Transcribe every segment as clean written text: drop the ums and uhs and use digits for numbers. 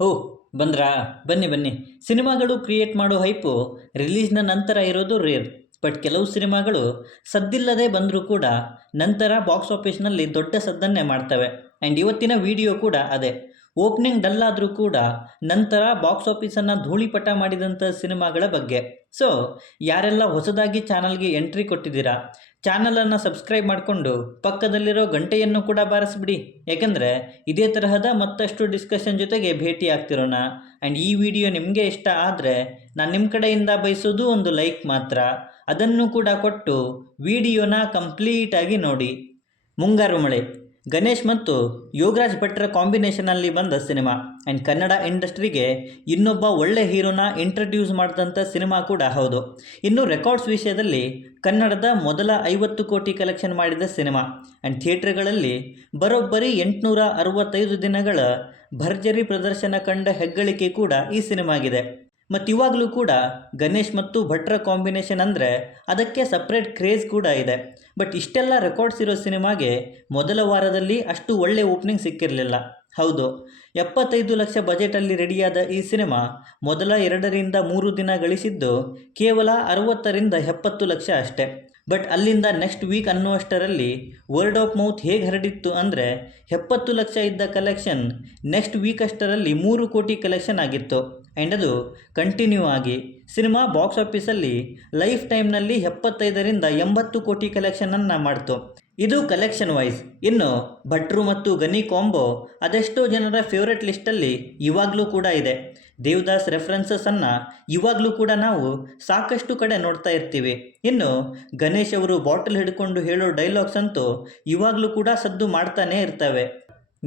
ಓಹ್! ಬಂದ್ರಾ? ಬನ್ನಿ, ಬನ್ನಿ. ಸಿನಿಮಾಗಳು ಕ್ರಿಯೇಟ್ ಮಾಡೋ ಹೈಪು ರಿಲೀಸ್‌ನ ನಂತರ ಇರೋದು ರೇರ್. ಬಟ್ ಕೆಲವು ಸಿನಿಮಾಗಳು ಸದ್ದಿಲ್ಲದೆ ಬಂದರೂ ಕೂಡ ನಂತರ ಬಾಕ್ಸ್ ಆಫೀಸ್‌ನಲ್ಲಿ ದೊಡ್ಡ ಸದ್ದನ್ನೇ ಮಾಡ್ತವೆ. ಆ್ಯಂಡ್ ಇವತ್ತಿನ ವಿಡಿಯೋ ಕೂಡ ಅದೇ. ಓಪನಿಂಗ್ ಡಲ್ ಆದರೂ ಕೂಡ ನಂತರ ಬಾಕ್ಸ್ ಆಫೀಸನ್ನು ಧೂಳಿಪಟ ಮಾಡಿದಂಥ ಸಿನಿಮಾಗಳ ಬಗ್ಗೆ. ಸೊ, ಯಾರೆಲ್ಲ ಹೊಸದಾಗಿ ಚಾನಲ್ಗೆ ಎಂಟ್ರಿ ಕೊಟ್ಟಿದ್ದೀರಾ, ಚಾನಲನ್ನು ಸಬ್ಸ್ಕ್ರೈಬ್ ಮಾಡಿಕೊಂಡು ಪಕ್ಕದಲ್ಲಿರೋ ಗಂಟೆಯನ್ನು ಕೂಡ ಬಾರಿಸ್ಬಿಡಿ. ಯಾಕೆಂದರೆ ಇದೇ ತರಹದ ಮತ್ತಷ್ಟು ಡಿಸ್ಕಷನ್ ಜೊತೆಗೆ ಭೇಟಿ ಆಗ್ತಿರೋಣ. ಆ್ಯಂಡ್ ಈ ವಿಡಿಯೋ ನಿಮಗೆ ಇಷ್ಟ ಆದರೆ ನಾನು ನಿಮ್ಮ ಕಡೆಯಿಂದ ಬಯಸೋದು ಒಂದು ಲೈಕ್ ಮಾತ್ರ. ಅದನ್ನು ಕೂಡ ಕೊಟ್ಟು ವಿಡಿಯೋನ ಕಂಪ್ಲೀಟಾಗಿ ನೋಡಿ. ಮುಂಗಾರು ಮಳೆ ಗಣೇಶ್ ಮತ್ತು ಯೋಗರಾಜ್ ಭಟ್ರ ಕಾಂಬಿನೇಷನಲ್ಲಿ ಬಂದ ಸಿನಿಮಾ ಆ್ಯಂಡ್ ಕನ್ನಡ ಇಂಡಸ್ಟ್ರಿಗೆ ಇನ್ನೊಬ್ಬ ಒಳ್ಳೆ ಹೀರೋನ ಇಂಟ್ರಡ್ಯೂಸ್ ಮಾಡಿದಂಥ ಸಿನಿಮಾ ಕೂಡ ಹೌದು. ಇನ್ನು ರೆಕಾರ್ಡ್ಸ್ ವಿಷಯದಲ್ಲಿ ಕನ್ನಡದ ಮೊದಲ 50 ಕೋಟಿ ಕಲೆಕ್ಷನ್ ಮಾಡಿದ ಸಿನಿಮಾ ಆ್ಯಂಡ್ ಥಿಯೇಟರ್ಗಳಲ್ಲಿ ಬರೋಬ್ಬರಿ 865 ದಿನಗಳ ಭರ್ಜರಿ ಪ್ರದರ್ಶನ ಕಂಡ ಹೆಗ್ಗಳಿಕೆ ಕೂಡ ಈ ಸಿನಿಮಾಗಿದೆ. ಮತ್ತು ಇವಾಗಲೂ ಕೂಡ ಗಣೇಶ್ ಮತ್ತು ಭಟ್ರ ಕಾಂಬಿನೇಷನ್ ಅಂದರೆ ಅದಕ್ಕೆ ಸಪ್ರೇಟ್ ಕ್ರೇಜ್ ಕೂಡ ಇದೆ. ಬಟ್ ಇಷ್ಟೆಲ್ಲ ರೆಕಾರ್ಡ್ಸ್ ಇರೋ ಸಿನಿಮಾಗೆ ಮೊದಲ ವಾರದಲ್ಲಿ ಅಷ್ಟು ಒಳ್ಳೆ ಓಪನಿಂಗ್ ಸಿಕ್ಕಿರಲಿಲ್ಲ. ಹೌದು, 75 ಲಕ್ಷ ಬಜೆಟಲ್ಲಿ ರೆಡಿಯಾದ ಈ ಸಿನಿಮಾ ಮೊದಲ 2ರಿಂದ 3 ದಿನ ಗಳಿಸಿದ್ದು ಕೇವಲ 60 ರಿಂದ 70 ಲಕ್ಷ ಅಷ್ಟೇ. ಬಟ್ ಅಲ್ಲಿಂದ ನೆಕ್ಸ್ಟ್ ವೀಕ್ ಅನ್ನುವಷ್ಟರಲ್ಲಿ ವರ್ಡ್ ಆಫ್ ಮೌತ್ ಹೇಗೆ ಹರಡಿತ್ತು ಅಂದರೆ 70 ಲಕ್ಷ ಇದ್ದ ಕಲೆಕ್ಷನ್ ನೆಕ್ಸ್ಟ್ ವೀಕ್ ಅಷ್ಟರಲ್ಲಿ 3 ಕೋಟಿ ಕಲೆಕ್ಷನ್ ಆಗಿತ್ತು. ಆ್ಯಂಡ್ ಅದು ಕಂಟಿನ್ಯೂ ಆಗಿ ಸಿನಿಮಾ ಬಾಕ್ಸ್ ಆಫೀಸಲ್ಲಿ ಲೈಫ್ ಟೈಮ್ನಲ್ಲಿ 75 ರಿಂದ 80 ಕೋಟಿ ಕಲೆಕ್ಷನನ್ನು ಮಾಡ್ತು. ಇದು ಕಲೆಕ್ಷನ್ ವೈಸ್. ಇನ್ನು ಭಟ್ರು ಮತ್ತು ಗನಿ ಕಾಂಬೋ ಅದೆಷ್ಟೋ ಜನರ ಫೇವ್ರೆಟ್ ಲಿಸ್ಟಲ್ಲಿ ಇವಾಗಲೂ ಕೂಡ ಇದೆ. ದೇವದಾಸ್ ರೆಫರೆನ್ಸಸನ್ನು ಇವಾಗಲೂ ಕೂಡ ನಾವು ಸಾಕಷ್ಟು ಕಡೆ ನೋಡ್ತಾ ಇರ್ತೀವಿ. ಇನ್ನು ಗಣೇಶ್ ಅವರು ಬಾಟಲ್ ಹಿಡ್ಕೊಂಡು ಹೇಳೋ ಡೈಲಾಗ್ಸ್ ಅಂತೂ ಇವಾಗಲೂ ಕೂಡ ಸದ್ದು ಮಾಡ್ತಾನೇ ಇರ್ತವೆ.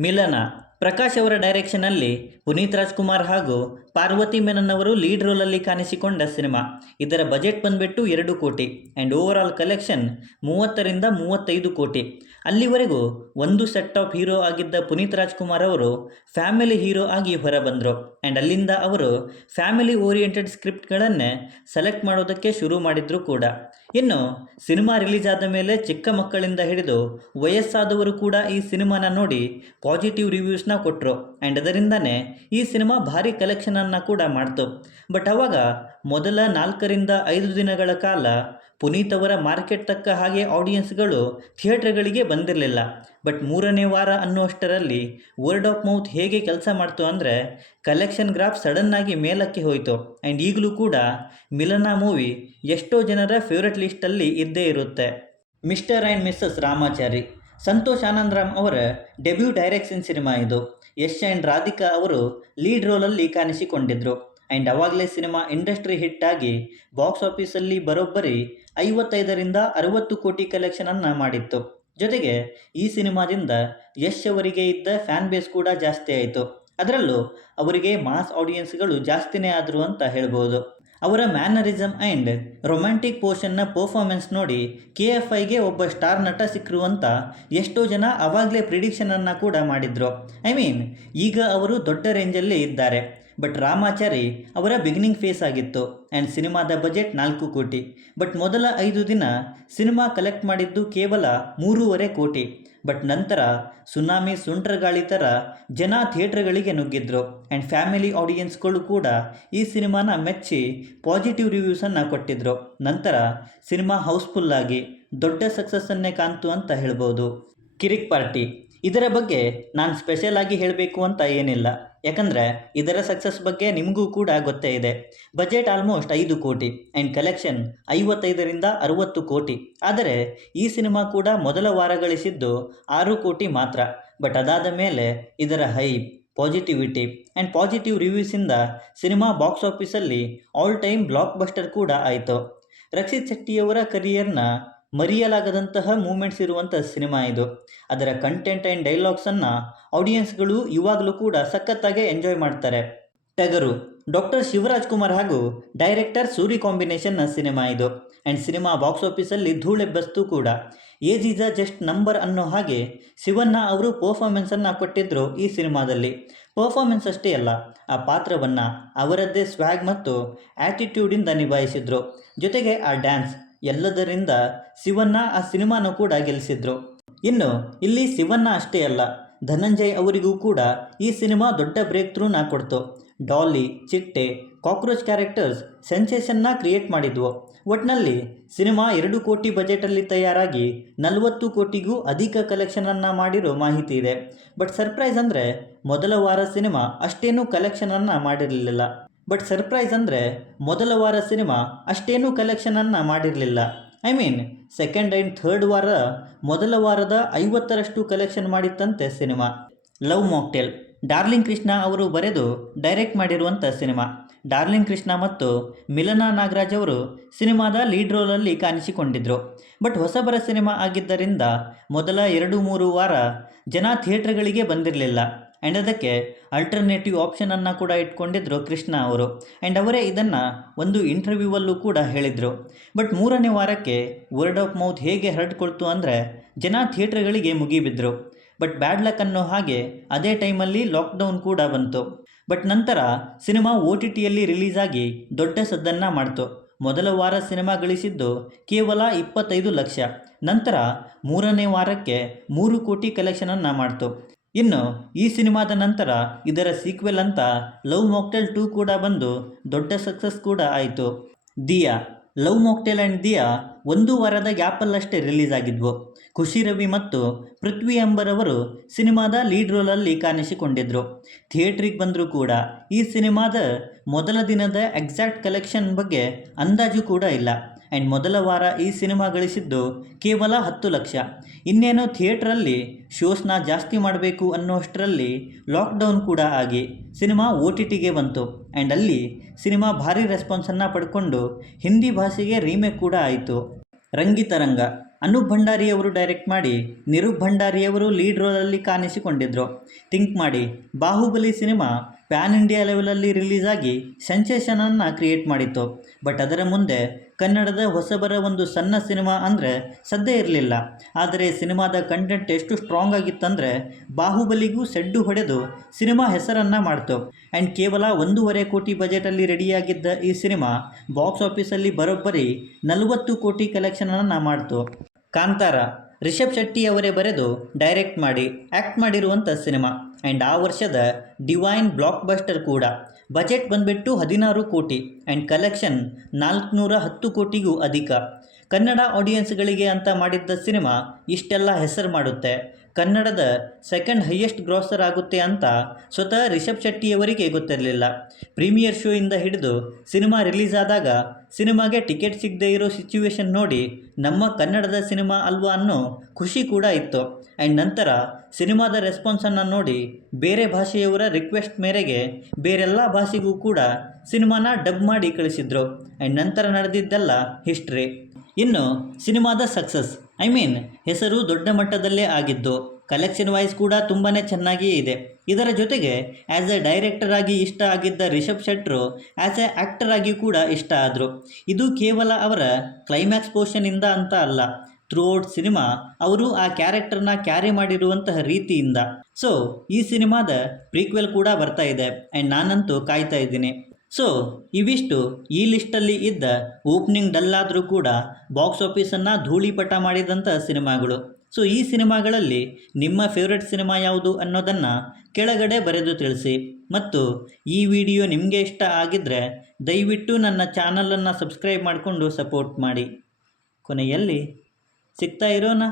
ಮಿಲನ ಪ್ರಕಾಶ್ ಅವರ ಡೈರೆಕ್ಷನಲ್ಲಿ ಪುನೀತ್ ರಾಜ್ಕುಮಾರ್ ಹಾಗೂ ಪಾರ್ವತಿ ಮೆನನ್ ಅವರು ಲೀಡ್ ರೋಲಲ್ಲಿ ಕಾಣಿಸಿಕೊಂಡ ಸಿನಿಮಾ. ಇದರ ಬಜೆಟ್ ಬಂದುಬಿಟ್ಟು 2 ಕೋಟಿ ಆ್ಯಂಡ್ ಓವರ್ ಆಲ್ ಕಲೆಕ್ಷನ್ 30 ರಿಂದ 35 ಕೋಟಿ. ಅಲ್ಲಿವರೆಗೂ ಒಂದು ಸೆಟ್ ಆಫ್ ಹೀರೋ ಆಗಿದ್ದ ಪುನೀತ್ ರಾಜ್ಕುಮಾರ್ ಅವರು ಫ್ಯಾಮಿಲಿ ಹೀರೋ ಆಗಿ ಹೊರಬಂದರು. ಆ್ಯಂಡ್ ಅಲ್ಲಿಂದ ಅವರು ಫ್ಯಾಮಿಲಿ ಓರಿಯೆಂಟೆಡ್ ಸ್ಕ್ರಿಪ್ಟ್ಗಳನ್ನೇ ಸೆಲೆಕ್ಟ್ ಮಾಡೋದಕ್ಕೆ ಶುರು ಮಾಡಿದ್ರು ಕೂಡ. ಇನ್ನು ಸಿನಿಮಾ ರಿಲೀಸ್ ಆದ ಮೇಲೆ ಚಿಕ್ಕ ಮಕ್ಕಳಿಂದ ಹಿಡಿದು ವಯಸ್ಸಾದವರು ಕೂಡ ಈ ಸಿನಿಮಾನ ನೋಡಿ ಪಾಸಿಟಿವ್ ರಿವ್ಯೂಸ್ನ ಕೊಟ್ಟರು. ಆ್ಯಂಡ್ ಅದರಿಂದನೇ ಈ ಸಿನಿಮಾ ಭಾರಿ ಕಲೆಕ್ಷನನ್ನು ಕೂಡ ಮಾಡ್ತು. ಬಟ್ ಅವಾಗ ಮೊದಲ 4 ರಿಂದ 5 ದಿನಗಳ ಕಾಲ ಪುನೀತ್ ಅವರ ಮಾರ್ಕೆಟ್ ತಕ್ಕ ಹಾಗೆ ಆಡಿಯನ್ಸ್ಗಳು ಥಿಯೇಟರ್ಗಳಿಗೆ ಬಂದಿರಲಿಲ್ಲ. ಬಟ್ 3ನೇ ವಾರ ಅನ್ನುವಷ್ಟರಲ್ಲಿ ವರ್ಡ್ ಆಫ್ ಮೌತ್ ಹೇಗೆ ಕೆಲಸ ಮಾಡ್ತು ಅಂದರೆ ಕಲೆಕ್ಷನ್ ಗ್ರಾಫ್ ಸಡನ್ನಾಗಿ ಮೇಲಕ್ಕೆ ಹೋಯಿತು. ಆ್ಯಂಡ್ ಈಗಲೂ ಕೂಡ ಮಿಲನ ಮೂವಿ ಎಷ್ಟೋ ಜನರ ಫೇವ್ರೆಟ್ ಲಿಸ್ಟಲ್ಲಿ ಇದ್ದೇ ಇರುತ್ತೆ. Mister and missus Ramachari Santhosh Anandram ಅವರ ಡೆಬ್ಯೂ ಡೈರೆಕ್ಷನ್ ಸಿನಿಮಾ ಇದು. ಯಶ್ ಆ್ಯಂಡ್ ರಾಧಿಕಾ ಅವರು ಲೀಡ್ ರೋಲಲ್ಲಿ ಕಾಣಿಸಿಕೊಂಡಿದ್ದರು. ಆ್ಯಂಡ್ ಅವಾಗಲೇ ಸಿನಿಮಾ ಇಂಡಸ್ಟ್ರಿ ಹಿಟ್ಟಾಗಿ ಬಾಕ್ಸ್ ಆಫೀಸಲ್ಲಿ ಬರೋಬ್ಬರಿ 55 ರಿಂದ 60 ಕೋಟಿ ಕಲೆಕ್ಷನನ್ನು ಮಾಡಿತ್ತು. ಜೊತೆಗೆ ಈ ಸಿನಿಮಾದಿಂದ ಯಶ್ ಅವರಿಗೆ ಇದ್ದ ಫ್ಯಾನ್ ಬೇಸ್ ಕೂಡ ಜಾಸ್ತಿ ಆಯಿತು. ಅದರಲ್ಲೂ ಅವರಿಗೆ ಮಾಸ್ ಆಡಿಯನ್ಸ್ಗಳು ಜಾಸ್ತಿನೇ ಆದರು ಅಂತ ಹೇಳ್ಬೋದು. ಅವರ ಮ್ಯಾನರಿಸಮ್ ಆ್ಯಂಡ್ ರೊಮ್ಯಾಂಟಿಕ್ ಪೋರ್ಷನ್ನ ಪರ್ಫಾರ್ಮೆನ್ಸ್ ನೋಡಿ KFIಗೆ ಒಬ್ಬ ಸ್ಟಾರ್ ನಟ ಸಿಕ್ಕರು ಅಂತ ಎಷ್ಟೋ ಜನ ಆವಾಗಲೇ ಪ್ರಿಡಿಕ್ಷನನ್ನು ಕೂಡ ಮಾಡಿದರು. ಈಗ ಅವರು ದೊಡ್ಡ ರೇಂಜಲ್ಲೇ ಇದ್ದಾರೆ. ಬಟ್ ರಾಮಾಚಾರಿ ಅವರ ಬಿಗಿನಿಂಗ್ ಫೇಸ್ ಆಗಿತ್ತು ಆ್ಯಂಡ್ ಸಿನಿಮಾದ ಬಜೆಟ್ 4 ಕೋಟಿ. ಬಟ್ ಮೊದಲ 5 ದಿನ ಸಿನಿಮಾ ಕಲೆಕ್ಟ್ ಮಾಡಿದ್ದು ಕೇವಲ 3.5 ಕೋಟಿ. ಬಟ್ ನಂತರ ಸುನಾಮಿ ಸುಂಟ್ರಗಾಳಿ ಥರ ಜನ ಥಿಯೇಟರ್ಗಳಿಗೆ ನುಗ್ಗಿದ್ರು. ಆ್ಯಂಡ್ ಫ್ಯಾಮಿಲಿ ಆಡಿಯನ್ಸ್ಗಳು ಕೂಡ ಈ ಸಿನಿಮಾನ ಮೆಚ್ಚಿ ಪಾಸಿಟಿವ್ ರಿವ್ಯೂಸನ್ನು ಕೊಟ್ಟಿದ್ರು. ನಂತರ ಸಿನಿಮಾ ಹೌಸ್ಫುಲ್ಲಾಗಿ ದೊಡ್ಡ ಸಕ್ಸಸ್ಸನ್ನೇ ಕಾಣ್ತು ಅಂತ ಹೇಳ್ಬೋದು. ಕಿರಿಕ್ ಪಾರ್ಟಿ ಇದರ ಬಗ್ಗೆ ನಾನು ಸ್ಪೆಷಲ್ ಆಗಿ ಹೇಳಬೇಕು ಅಂತ ಏನಿಲ್ಲ. ಯಾಕಂದರೆ ಇದರ ಸಕ್ಸಸ್ ಬಗ್ಗೆ ನಿಮಗೂ ಕೂಡ ಗೊತ್ತೇ ಇದೆ. ಬಜೆಟ್ ಆಲ್ಮೋಸ್ಟ್ 5 ಕೋಟಿ ಆ್ಯಂಡ್ ಕಲೆಕ್ಷನ್ 55 ರಿಂದ 60 ಕೋಟಿ. ಆದರೆ ಈ ಸಿನಿಮಾ ಕೂಡ ಮೊದಲ ವಾರ ಗಳಿಸಿದ್ದು 6 ಕೋಟಿ ಮಾತ್ರ. ಬಟ್ ಅದಾದ ಮೇಲೆ ಇದರ ಹೈಪ್, ಪಾಸಿಟಿವಿಟಿ ಆ್ಯಂಡ್ ಪಾಸಿಟಿವ್ ರಿವ್ಯೂಸಿಂದ ಸಿನಿಮಾ ಬಾಕ್ಸ್ ಆಫೀಸಲ್ಲಿ ಆಲ್ ಟೈಮ್ ಬ್ಲಾಕ್ ಬಸ್ಟರ್ ಕೂಡ ಆಯಿತು. ರಕ್ಷಿತ್ ಶೆಟ್ಟಿಯವರ ಕರಿಯರ್ನ ಮರೆಯಲಾಗದಂತಹ ಮೂಮೆಂಟ್ಸ್ ಇರುವಂಥ ಸಿನಿಮಾ ಇದು. ಅದರ ಕಂಟೆಂಟ್ ಆ್ಯಂಡ್ ಡೈಲಾಗ್ಸನ್ನು ಆಡಿಯನ್ಸ್ಗಳು ಇವಾಗಲೂ ಕೂಡ ಸಖತ್ತಾಗೆ ಎಂಜಾಯ್ ಮಾಡ್ತಾರೆ. ಟಗರು ಡಾಕ್ಟರ್ ಶಿವರಾಜ್ ಕುಮಾರ್ ಹಾಗೂ ಡೈರೆಕ್ಟರ್ ಸೂರಿ ಕಾಂಬಿನೇಷನ್ನ ಸಿನಿಮಾ ಇದು. ಆ್ಯಂಡ್ ಸಿನಿಮಾ ಬಾಕ್ಸ್ ಆಫೀಸಲ್ಲಿ ಧೂಳೆಬ್ಬಸ್ತು ಕೂಡ. Age is a just number ಅನ್ನೋ ಹಾಗೆ ಶಿವಣ್ಣ ಅವರು ಪರ್ಫಾರ್ಮೆನ್ಸನ್ನು ಕೊಟ್ಟಿದ್ದರು ಈ ಸಿನಿಮಾದಲ್ಲಿ. ಪರ್ಫಾರ್ಮೆನ್ಸ್ ಅಷ್ಟೇ ಅಲ್ಲ, ಆ ಪಾತ್ರವನ್ನು ಅವರದ್ದೇ ಸ್ವ್ಯಾಗ್ ಮತ್ತು ಆ್ಯಟಿಟ್ಯೂಡಿಂದ ನಿಭಾಯಿಸಿದ್ರು. ಜೊತೆಗೆ ಆ ಡ್ಯಾನ್ಸ್ ಎಲ್ಲದರಿಂದ ಶಿವಣ್ಣ ಆ ಸಿನಿಮಾನೂ ಕೂಡ ಗೆಲ್ಲಿಸಿದ್ರು. ಇನ್ನು ಇಲ್ಲಿ ಶಿವಣ್ಣ ಅಷ್ಟೇ ಅಲ್ಲ, ಧನಂಜಯ್ ಅವರಿಗೂ ಕೂಡ ಈ ಸಿನಿಮಾ ದೊಡ್ಡ ಬ್ರೇಕ್ ಥ್ರೂನ ಕೊಡ್ತು. ಡಾಲಿ, ಚಿಟ್ಟೆ, ಕಾಕ್ರೋಚ್ ಕ್ಯಾರೆಕ್ಟರ್ಸ್ ಸೆನ್ಸೇಷನ್ನ ಕ್ರಿಯೇಟ್ ಮಾಡಿದ್ವು. ಒಟ್ನಲ್ಲಿ ಸಿನಿಮಾ 2 ಕೋಟಿ ಬಜೆಟಲ್ಲಿ ತಯಾರಾಗಿ 40 ಕೋಟಿಗೂ ಅಧಿಕ ಕಲೆಕ್ಷನನ್ನು ಮಾಡಿರೋ ಮಾಹಿತಿ ಇದೆ. ಬಟ್ ಸರ್ಪ್ರೈಸ್ ಅಂದರೆ ಮೊದಲ ವಾರ ಸಿನಿಮಾ ಅಷ್ಟೇನೂ ಕಲೆಕ್ಷನನ್ನು ಮಾಡಿರಲಿಲ್ಲ. I mean second and third ವಾರ ಮೊದಲ ವಾರದ 50ರಷ್ಟು ಕಲೆಕ್ಷನ್ ಮಾಡಿತ್ತಂತೆ cinema. Love Mocktail Darling Krishna ಅವರು ಬರೆದು ಡೈರೆಕ್ಟ್ ಮಾಡಿರುವಂಥ ಸಿನಿಮಾ. ಡಾರ್ಲಿಂಗ್ ಕೃಷ್ಣ ಮತ್ತು ಮಿಲನಾ ನಾಗರಾಜ್ ಅವರು ಸಿನಿಮಾದ ಲೀಡ್ ರೋಲಲ್ಲಿ ಕಾಣಿಸಿಕೊಂಡಿದ್ದರು. ಬಟ್ ಹೊಸಬರ ಸಿನಿಮಾ ಆಗಿದ್ದರಿಂದ ಮೊದಲ 2-3 ವಾರ ಜನ ಥಿಯೇಟರ್ಗಳಿಗೆ ಬಂದಿರಲಿಲ್ಲ. ಆ್ಯಂಡ್ ಅದಕ್ಕೆ ಅಲ್ಟರ್ನೇಟಿವ್ ಆಪ್ಷನನ್ನು ಕೂಡ ಇಟ್ಕೊಂಡಿದ್ರು ಕೃಷ್ಣ ಅವರು. ಆ್ಯಂಡ್ ಅವರೇ ಇದನ್ನು ಒಂದು ಇಂಟರ್ವ್ಯೂವಲ್ಲೂ ಕೂಡ ಹೇಳಿದರು. ಬಟ್ 3ನೇ ವಾರಕ್ಕೆ ವರ್ಡ್ ಆಫ್ ಮೌತ್ ಹೇಗೆ ಹರಡ್ಕೊಳ್ತು ಅಂದರೆ ಜನ ಥಿಯೇಟರ್ಗಳಿಗೆ ಮುಗಿಬಿದ್ರು. ಬಟ್ ಬ್ಯಾಡ್ ಲಕ್ ಅನ್ನೋ ಹಾಗೆ ಅದೇ ಟೈಮಲ್ಲಿ ಲಾಕ್ಡೌನ್ ಕೂಡ ಬಂತು. ಬಟ್ ನಂತರ ಸಿನಿಮಾ OTTಯಲ್ಲಿ ರಿಲೀಸ್ ಆಗಿ ದೊಡ್ಡ ಸದ್ದನ್ನು ಮಾಡ್ತು. ಮೊದಲ ವಾರ ಸಿನಿಮಾ ಗಳಿಸಿದ್ದು ಕೇವಲ 25 ಲಕ್ಷ. ನಂತರ 3ನೇ ವಾರಕ್ಕೆ 3 ಕೋಟಿ ಕಲೆಕ್ಷನನ್ನು ಮಾಡ್ತು. ಇನ್ನು ಈ ಸಿನಿಮಾದ ನಂತರ ಇದರ ಸೀಕ್ವೆಲ್ ಅಂತ ಲವ್ ಮಾಕ್ಟೇಲ್ 2 ಕೂಡ ಬಂದು ದೊಡ್ಡ ಸಕ್ಸಸ್ ಕೂಡ ಆಯಿತು. Dia love mocktail and Dia 1 ವಾರದ ಗ್ಯಾಪಲ್ಲಷ್ಟೇ ರಿಲೀಸ್ ಆಗಿದ್ವು. ಖುಷಿ ರವಿ ಮತ್ತು ಪೃಥ್ವಿ ಅಂಬರ್ ಅವರು ಸಿನಿಮಾದ ಲೀಡ್ ರೋಲಲ್ಲಿ ಕಾಣಿಸಿಕೊಂಡಿದ್ದರು. ಥಿಯೇಟ್ರಿಗೆ ಬಂದರೂ ಕೂಡ ಈ ಸಿನಿಮಾದ ಮೊದಲ ದಿನದ ಎಕ್ಸಾಕ್ಟ್ ಕಲೆಕ್ಷನ್ ಬಗ್ಗೆ ಅಂದಾಜು ಕೂಡ ಇಲ್ಲ. ಆ್ಯಂಡ್ ಮೊದಲ ವಾರ ಈ ಸಿನಿಮಾ ಗಳಿಸಿದ್ದು ಕೇವಲ 10 ಲಕ್ಷ. ಇನ್ನೇನು ಥಿಯೇಟ್ರಲ್ಲಿ ಶೋಸ್ನ ಜಾಸ್ತಿ ಮಾಡಬೇಕು ಅನ್ನೋಷ್ಟರಲ್ಲಿ ಲಾಕ್ಡೌನ್ ಕೂಡ ಆಗಿ ಸಿನಿಮಾ OTTಗೆ ಬಂತು. ಆ್ಯಂಡ್ ಅಲ್ಲಿ ಸಿನಿಮಾ ಭಾರಿ ರೆಸ್ಪಾನ್ಸನ್ನು ಪಡ್ಕೊಂಡು ಹಿಂದಿ ಭಾಷೆಗೆ ರೀಮೇಕ್ ಕೂಡ ಆಯಿತು. ರಂಗಿತರಂಗ ಅನೂಪ್ ಭಂಡಾರಿಯವರು ಡೈರೆಕ್ಟ್ ಮಾಡಿ ನಿರೂಪ್ ಭಂಡಾರಿಯವರು ಲೀಡ್ ರೋಲಲ್ಲಿ ಕಾಣಿಸಿಕೊಂಡಿದ್ದರು. ಥಿಂಕ್ ಮಾಡಿ, ಬಾಹುಬಲಿ ಸಿನಿಮಾ ಪ್ಯಾನ್ ಇಂಡಿಯಾ ಲೆವೆಲಲ್ಲಿ ರಿಲೀಸ್ ಆಗಿ ಸೆನ್ಸೇಷನನ್ನು ಕ್ರಿಯೇಟ್ ಮಾಡಿತ್ತು. ಬಟ್ ಅದರ ಮುಂದೆ ಕನ್ನಡದ ಹೊಸಬರ ಒಂದು ಸಣ್ಣ ಸಿನಿಮಾ ಅಂದರೆ ಸದ್ದೇ ಇರಲಿಲ್ಲ. ಆದರೆ ಸಿನಿಮಾದ ಕಂಟೆಂಟ್ ಎಷ್ಟು ಸ್ಟ್ರಾಂಗ್ ಆಗಿತ್ತಂದರೆ ಬಾಹುಬಲಿಗೂ ಸೆಡ್ಡು ಹೊಡೆದು ಸಿನಿಮಾ ಹೆಸರನ್ನು ಮಾಡ್ತು. ಆ್ಯಂಡ್ ಕೇವಲ 1.5 ಕೋಟಿ ಬಜೆಟಲ್ಲಿ ರೆಡಿಯಾಗಿದ್ದ ಈ ಸಿನಿಮಾ ಬಾಕ್ಸ್ ಆಫೀಸಲ್ಲಿ ಬರೋಬ್ಬರಿ 40 ಕೋಟಿ ಕಲೆಕ್ಷನನ್ನು ಮಾಡ್ತು. ಕಾಂತಾರ ರಿಷಬ್ ಶೆಟ್ಟಿ ಅವರೇ ಬರೆದು ಡೈರೆಕ್ಟ್ ಮಾಡಿ ಆ್ಯಕ್ಟ್ ಮಾಡಿರುವಂಥ ಸಿನಿಮಾ. ಆ್ಯಂಡ್ ಆ ವರ್ಷದ ಡಿವೈನ್ ಬ್ಲಾಕ್ ಬಸ್ಟರ್ ಕೂಡ. ಬಜೆಟ್ ಬಂದುಬಿಟ್ಟು 16 ಕೋಟಿ ಆ್ಯಂಡ್ ಕಲೆಕ್ಷನ್ 410 ಕೋಟಿಗೂ ಅಧಿಕ. ಕನ್ನಡ ಆಡಿಯನ್ಸ್ಗಳಿಗೆ ಅಂತ ಮಾಡಿದ್ದ ಸಿನಿಮಾ ಇಷ್ಟೆಲ್ಲ ಹೆಸರು ಮಾಡುತ್ತೆ, ಕನ್ನಡದ ಸೆಕೆಂಡ್ ಹೈಯೆಸ್ಟ್ ಗ್ರಾಸರ್ ಆಗುತ್ತೆ ಅಂತ ಸ್ವತಃ ರಿಷಬ್ ಶೆಟ್ಟಿಯವರಿಗೆ ಗೊತ್ತಿರಲಿಲ್ಲ. ಪ್ರೀಮಿಯರ್ ಶೋ ಇಂದ ಹಿಡಿದು ಸಿನಿಮಾ ರಿಲೀಸ್ ಆದಾಗ ಸಿನಿಮಾಗೆ ಟಿಕೆಟ್ ಸಿಗದೇ ಇರೋ ಸಿಚುವೇಶನ್ ನೋಡಿ ನಮ್ಮ ಕನ್ನಡದ ಸಿನಿಮಾ ಅಲ್ವಾ ಅನ್ನೋ ಖುಷಿ ಕೂಡ ಇತ್ತು. ಆ್ಯಂಡ್ ನಂತರ ಸಿನಿಮಾದ ರೆಸ್ಪಾನ್ಸನ್ನು ನೋಡಿ ಬೇರೆ ಭಾಷೆಯವರ ರಿಕ್ವೆಸ್ಟ್ ಮೇರೆಗೆ ಬೇರೆಲ್ಲ ಭಾಷೆಗೂ ಕೂಡ ಸಿನಿಮಾನ ಡಬ್ ಮಾಡಿ ಕಳಿಸಿದ್ರು. ಆ್ಯಂಡ್ ನಂತರ ನಡೆದಿದ್ದೆಲ್ಲ ಹಿಸ್ಟ್ರಿ. ಇನ್ನು ಸಿನಿಮಾದ ಸಕ್ಸಸ್, ಐ ಮೀನ್ ಹೆಸರು ದೊಡ್ಡ ಮಟ್ಟದಲ್ಲೇ ಆಗಿದ್ದು, ಕಲೆಕ್ಷನ್ ವೈಸ್ ಕೂಡ ತುಂಬಾ ಚೆನ್ನಾಗಿಯೇ ಇದೆ. ಇದರ ಜೊತೆಗೆ ಆ್ಯಸ್ ಎ ಡೈರೆಕ್ಟರ್ ಆಗಿ ಇಷ್ಟ ಆಗಿದ್ದ ರಿಷಬ್ ಶೆಟ್ಟರು ಆ್ಯಸ್ ಎ ಆ್ಯಕ್ಟರ್ ಆಗಿ ಕೂಡ ಇಷ್ಟ ಆದರು. ಇದು ಕೇವಲ ಅವರ ಕ್ಲೈಮ್ಯಾಕ್ಸ್ ಪೋರ್ಷನಿಂದ ಅಂತ ಅಲ್ಲ, ಥ್ರೂಔಟ್ ಸಿನಿಮಾ ಅವರು ಆ ಕ್ಯಾರೆಕ್ಟರ್ನ ಕ್ಯಾರಿ ಮಾಡಿರುವಂತಹ ರೀತಿಯಿಂದ. ಸೊ ಈ ಸಿನಿಮಾದ ಪ್ರೀಕ್ವೆಲ್ ಕೂಡ ಬರ್ತಾ ಇದೆ ಆ್ಯಂಡ್ ನಾನಂತೂ ಕಾಯ್ತಾ ಇದ್ದೀನಿ. ಸೊ ಇವಿಷ್ಟು ಈ ಲಿಸ್ಟಲ್ಲಿ ಇದ್ದ ಓಪನಿಂಗ್ ಡಲ್ಲಾದರೂ ಕೂಡ ಬಾಕ್ಸ್ ಆಫೀಸನ್ನು ಧೂಳಿಪಟ ಮಾಡಿದಂಥ ಸಿನಿಮಾಗಳು. ಸೊ ಈ ಸಿನಿಮಾಗಳಲ್ಲಿ ನಿಮ್ಮ ಫೇವ್ರೆಟ್ ಸಿನಿಮಾ ಯಾವುದು ಅನ್ನೋದನ್ನು ಕೆಳಗಡೆ ಬರೆದು ತಿಳಿಸಿ. ಮತ್ತು ಈ ವಿಡಿಯೋ ನಿಮಗೆ ಇಷ್ಟ ಆಗಿದ್ದರೆ ದಯವಿಟ್ಟು ನನ್ನ ಚಾನಲನ್ನು ಸಬ್ಸ್ಕ್ರೈಬ್ ಮಾಡಿಕೊಂಡು ಸಪೋರ್ಟ್ ಮಾಡಿ. ಕೊನೆಯಲ್ಲಿ ಸಿಗ್ತಾ ಇರೋಣ.